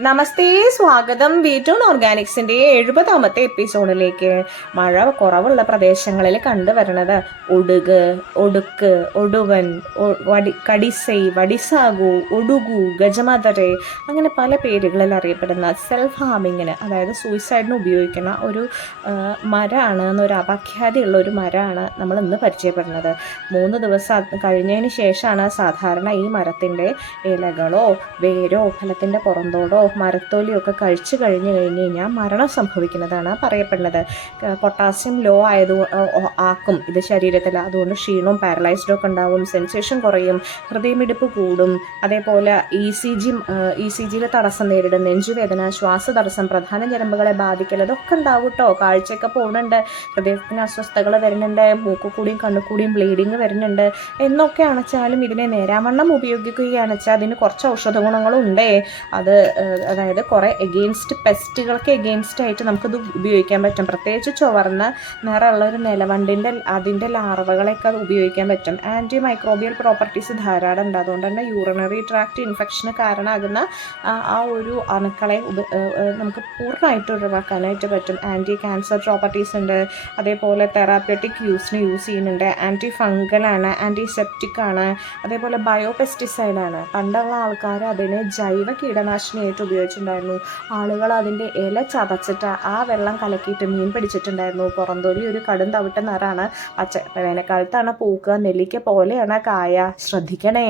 നമസ്തേ സ്വാഗതം. വീറ്റോൺ ഓർഗാനിക്സിന്റെ എഴുപതാമത്തെ എപ്പിസോഡിലേക്ക്. മഴ കുറവുള്ള പ്രദേശങ്ങളിൽ കണ്ടുവരുന്നത് ഒടുക് ഒടുക്ക് ഒടുവൻ വടി കടിസൈ വടിസാഗു ഒടുകു ഗജമദരെ അങ്ങനെ പല പേരുകളിൽ അറിയപ്പെടുന്ന സെൽഫ് ഹാമിങ്ങിന് അതായത് സൂയിസൈഡിന് ഉപയോഗിക്കുന്ന ഒരു മരമാണ് എന്നൊരു അപഖ്യാതിയുള്ള ഒരു മരമാണ് നമ്മൾ ഇന്ന് പരിചയപ്പെടുന്നത്. മൂന്ന് ദിവസം കഴിഞ്ഞതിന് ശേഷമാണ് സാധാരണ ഈ മരത്തിന്റെ ഇലകളോ വേരോ ഫലത്തിന്റെ പുറന്തോടോ മരത്തോലിയോ ഒക്കെ കഴിച്ചു കഴിഞ്ഞു കഴിഞ്ഞ് കഴിഞ്ഞാൽ മരണം സംഭവിക്കുന്നതാണ് പറയപ്പെടുന്നത്. പൊട്ടാസ്യം ലോ ആയത് ആക്കും ഇത് ശരീരത്തിൽ. അതുകൊണ്ട് ക്ഷീണവും പാരലൈസ്ഡും ഒക്കെ ഉണ്ടാവും സെൻസേഷൻ കുറയും ഹൃദയമിടിപ്പ് കൂടും. അതേപോലെ E C G E C ജിയിൽ തടസ്സം നേരിടും നെഞ്ചുവേദന ശ്വാസ തടസ്സം പ്രധാന ഞരമ്പുകളെ ബാധിക്കൽ ഇതൊക്കെ ഉണ്ടാവും കേട്ടോ കാഴ്ചയൊക്കെ പോകുന്നുണ്ട് ഹൃദയത്തിന് അസ്വസ്ഥതകൾ വരുന്നുണ്ട് മൂക്ക് കൂടിയും കണ്ണു കൂടിയും ബ്ലീഡിങ് വരുന്നുണ്ട്. എന്നൊക്കെ അണച്ചാലും ഇതിനെ നേരാവണ്ണം ഉപയോഗിക്കുകയാണെച്ചാൽ അതിന് കുറച്ച് ഔഷധ ഗുണങ്ങളും ഉണ്ടേ അത് അതായത് കുറേ എഗെയിൻസ്റ്റ് പെസ്റ്റുകൾക്ക് എഗെയിൻസ്റ്റ് ആയിട്ട് നമുക്കിത് ഉപയോഗിക്കാൻ പറ്റും. പ്രത്യേകിച്ച് ചുവർന്ന നിറമുള്ള ഒരു നിലവണ്ടിന്റെ അതിന്റെ ലാർവകളെയൊക്കെ അത് ഉപയോഗിക്കാൻ പറ്റും. ആന്റി മൈക്രോബിയൽ പ്രോപ്പർട്ടീസ് ധാരാളം ഉണ്ട്. അതുകൊണ്ട് തന്നെ യൂറിനറി ട്രാക്ട് ഇൻഫെക്ഷന് കാരണമാകുന്ന ആ- ഒരു അണുക്കളെ നമുക്ക് പൂർണമായിട്ട് ഒഴിവാക്കാനായിട്ട് പറ്റും. ആന്റി ക്യാൻസർ പ്രോപ്പർട്ടീസ് ഉണ്ട്. അതേപോലെ തെറാപ്യൂട്ടിക് യൂസിന് യൂസ് ചെയ്യുന്നുണ്ട്. ആന്റി ഫംഗലാണ് ആന്റി സെപ്റ്റിക് ആണ്. അതേപോലെ ബയോ പെസ്റ്റിസൈഡാണ് പണ്ടുള്ള ആൾക്കാർ അതിനെ ജൈവ കീടനാശിനിയായിട്ട് ഉപയോഗിച്ചിട്ടുണ്ടായിരുന്നു. ആളുകൾ അതിന്റെ ഇല ചതച്ചിട്ട് ആ വെള്ളം കലക്കിയിട്ട് മീൻ പിടിച്ചിട്ടുണ്ടായിരുന്നു. പുറന്തൊലി ഒരു കടും തവിട്ട നിറാണ് പച്ച വേനൽക്കാലത്താണ് പൂക്കുക നെല്ലിക്ക പോലെയാണ് കായ. ശ്രദ്ധിക്കണേ.